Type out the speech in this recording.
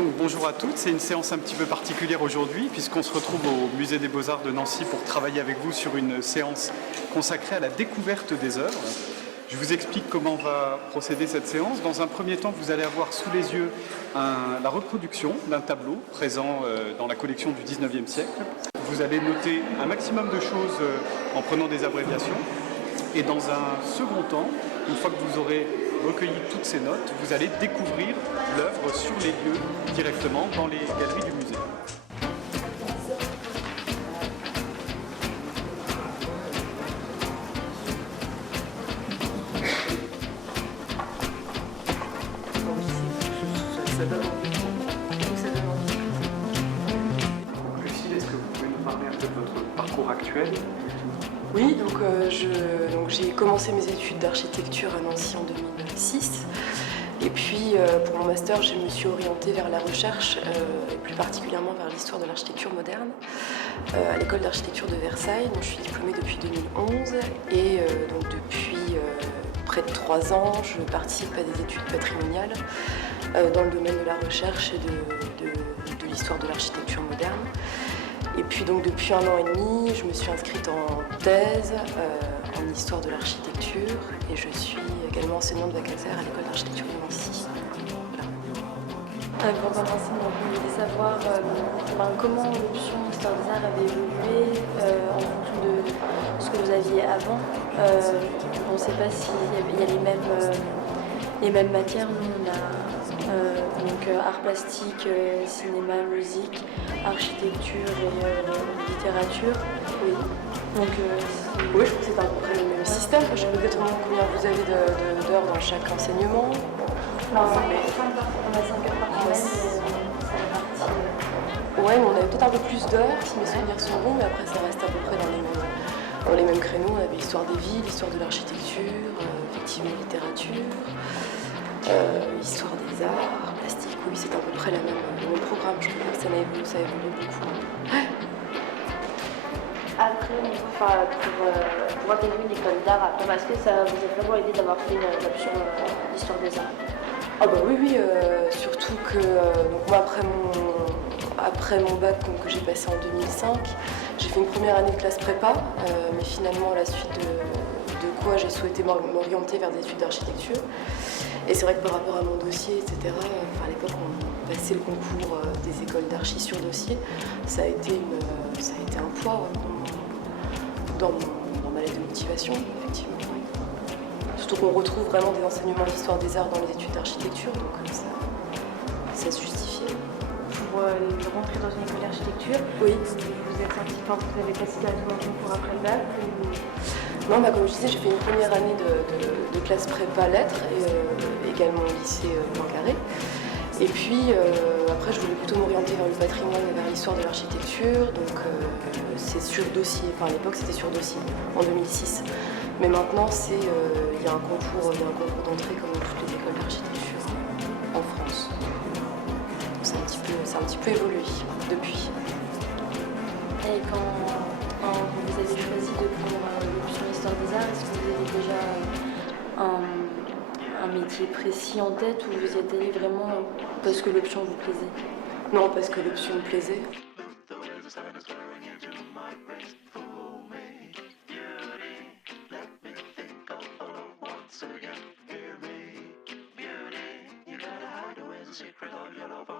Donc bonjour à toutes, c'est une séance un petit peu particulière aujourd'hui puisqu'on se retrouve au Musée des Beaux-Arts de Nancy pour travailler avec vous sur une séance consacrée à la découverte des œuvres. Je vous explique comment va procéder cette séance. Dans un premier temps, vous allez avoir sous les yeux la reproduction d'un tableau présent dans la collection du 19e siècle. Vous allez noter un maximum de choses en prenant des abréviations. Et dans un second temps, une fois que vous aurez recueilli toutes ces notes, vous allez découvrir l'œuvre sur les lieux directement dans les galeries du musée. Lucille, est-ce que vous pouvez nous parler un peu de votre parcours actuel ? Oui, donc j'ai commencé mes études d'architecture à Nancy en 2006. Et puis pour mon master, je me suis orientée vers la recherche, et plus particulièrement vers l'histoire de l'architecture moderne, à l'école d'architecture de Versailles, dont je suis diplômée depuis 2011. Et donc depuis près de 3 ans, je participe à des études patrimoniales dans le domaine de la recherche et de l'histoire de l'architecture moderne. Et puis donc depuis 1 an et demi, je me suis inscrite en thèse en histoire de l'architecture et je suis également enseignante vacataire à l'école d'architecture de Nancy. Voilà. Pour commencer, on voulait savoir comment l'option Histoire des Arts avait évolué en fonction de ce que vous aviez avant. On ne sait pas s'il y a les mêmes matières. Nous, on a art plastique, cinéma, musique, architecture et littérature. Oui. Donc, oui, je crois que c'est à peu près le même système. Je sais pas exactement combien vous avez d'heures dans chaque enseignement. on a 5 heures par semaine, c'est la partie. Ouais, mais on avait peut-être un peu plus d'heures, si mes souvenirs sont bons, mais après ça reste à peu près dans les mêmes créneaux. On avait l'histoire des villes, l'histoire de l'architecture, effectivement littérature, histoire des arts, plastique. Oui, c'est à peu près le même programme. Je crois que ça évolue beaucoup. Ouais. Après, pour intégrer une école d'art, est-ce que ça vous a vraiment aidé d'avoir fait l'option d'histoire des arts? Ah bah oui, surtout que donc moi après mon bac que j'ai passé en 2005, j'ai fait une première année de classe prépa, mais finalement à la suite de quoi j'ai souhaité m'orienter vers des études d'architecture. Et c'est vrai que par rapport à mon dossier, etc., à l'époque on passait le concours des écoles d'archi sur dossier, ça a été un poids dans ma lettre de motivation, effectivement. Surtout qu'on retrouve vraiment des enseignements d'histoire des arts dans les études d'architecture, donc ça se justifiait. Pour rentrer dans une école d'architecture, Oui. vous avez passé directement le concours après le bac ou... Non, comme je disais, j'ai fait une première année de classe prépa lettres et également au lycée Poincaré. Et puis après, je voulais plutôt m'orienter vers le patrimoine et vers l'histoire de l'architecture. Donc c'est sur dossier. Enfin, à l'époque, c'était sur dossier en 2006. Mais maintenant, il y a un concours d'entrée comme dans toutes les écoles d'architecture en France. Donc c'est un petit peu évolué depuis. Et quand vous avez choisi de prendre l'option Histoire des Arts, est-ce que vous avez déjà un métier précis en tête ou vous y êtes allé vraiment parce que l'option vous plaisait? Non, parce que l'option me plaisait. Secret of your love.